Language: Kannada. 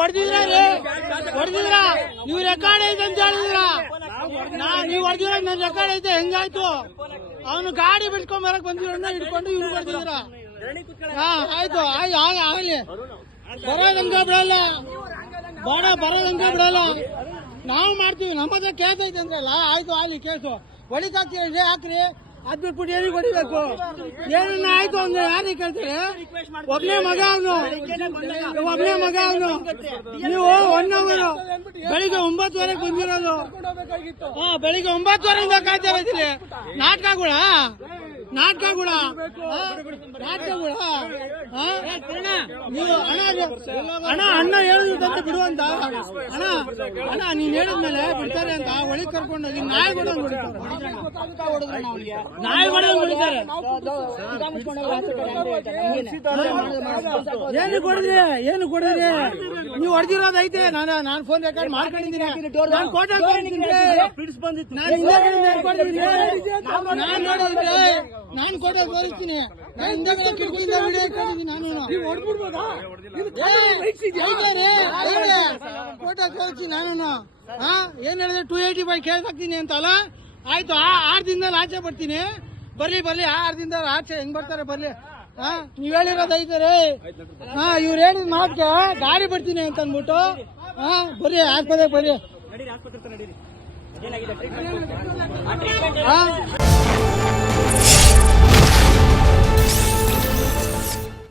ಹೊಡೆದಿದ್ರ ಹೊಡೆದಿದ್ರ? ನೀವು ರೆಕಾರ್ಡ್ ಐತೆ ಅಂತ ಹೇಳಿದ್ರ? ನಾ, ನೀವು ಹೊಡೆದಿದ್ರ ನನ್ನ ರೆಕಾರ್ಡ್ ಐತೆ, ಹೆಂಗಾಯ್ತು? ಅವನು ಗಾಡಿ ಬಿಟ್ಕೊಂಡ್ ಬರಕ್ ಬಂದಿರೋನ್ನ ಹಿಡ್ಕೊಂಡು ಇವ್ರು ಹೊಡೆದಿದ್ರ. ಹಾ, ಆಯ್ತು, ಆಯ್ ಆಗಲಿ. ಬರೋದಂಗ ಬಿಡಲ್ಲ. ಬೇಡ ಬರೋದಂಗ ಬಿಡಲ್ಲ. ನಾವು ಮಾಡ್ತೀವಿ ನಮ್ಮದೇ ಕೇಸ್ ಐತೆ ಅಂದ್ರಲ್ಲ, ಆಯ್ತು, ಆಗ್ಲಿ, ಕೇಸು. ಹಾಕ್ತೀರಿ ಹಾಕ್ರಿ. ಅದ್ ಬಿಟ್ಬಿಟ್ಟು ಏನಿಗೆ ಹೊಡಿಬೇಕು? ಏನನ್ನ ಆಯ್ತು ಅಂದ್ರೆ ಯಾರಿಗೆ ಕೇಳ್ತೀರಿ? ಒಬ್ನೇ ಮಗ ಅವನು. ಒಬ್ನೇ ಮಗ ಅವನು. ನೀವು ಒನ್ ಅವರ್ ಬೆಳಿಗ್ಗೆ ಒಂಬತ್ತುವರೆಗೆ ಬಂದಿರೋದು. ಹಾ ಬೆಳಿಗ್ಗೆ ಒಂಬತ್ತುವರೆಗೆ ಬೇಕಾಗ್ತಾ ನಾಟಕಗಳ? ನಾಟಕಗಳ ನಾಟಕಗಳ ನೀವು ಹಣ ಹಣ ಅಣ್ಣ ಹೇಳಿದಂತೆ ಬಿಡುವಂತ. ಅಣ್ಣ ಅಣ್ಣ ನೀನ್ ಹೇಳಿದ್ಮೇಲೆ ಬಿಡ್ತಾರೆ ಅಂತ ಒಳಿ ಕರ್ಕೊಂಡು ಹೋಗಿ ನಾಯಿ ಕೂಡ ನಾಯಿ ಕೂಡ ಹೊಡಿತಾರೆ ಏನು ಕೊಡ್ರಿ? ಏನು ಕೊಡಿದ್ರಿ ನೀವು ಹೊಡೆದಿರೋದೈತೆ ನಾನು ನಾನು ಫೋನ್ ರೆಕಾರ್ಡ್ ಮಾಡ್ಕೊಂಡಿದ್ದೀನಿ. ನಾನು ಕೋಟ ನಾನು ನೋಡಿದ್ರೆ ನಾನು ಕೋಟೆ ತೋರಿಸ್ತೀನಿ ನಾನು ಹಿಂದೆಗಡೆ ಕಿಟಕಿಯಿಂದ ವಿಡಿಯೋ ಇಟ್ಕೊಂಡಿದ್ದೀನಿ ನಾನು. ಫೋಟೋ ತೋರಿಸ್ತೀನಿ ನಾನು. ಹಾ? ಏನ್ ಹೇಳಿದ್ರೆ ಟೂ ಏಯ್ಟಿ ಫೈವ್ ಕೇಸ್ ಹಾಕ್ತೀನಿ ಅಂತಲ್ಲ? ಆಯ್ತು ಆ ಆರು ದಿನದಲ್ಲಿ ಆಚೆ ಬರ್ತೀನಿ. ಬರ್ಲಿ ಬರ್ಲಿ ಆ ಆರು ದಿನದಲ್ಲಿ ಆಚೆ ಹೆಂಗ್ ಬರ್ತಾರೆ ಬರ್ಲಿ. ಹಾ? ನೀವ್ ಹೇಳಿರೋದು ಐತಾರೆ ಹಾ ಇವ್ರು ಹೇಳಿದ ಮಾತ್ಗೆ ಗಾಡಿ ಬರ್ತೀನಿ ಅಂತ ಅಂದ್ಬಿಟ್ಟು ಹಾ ಬರ್ರಿ ಆಸ್ಪತ್ರೆಗೆ ಬರ್ರಿ. ಹಾ?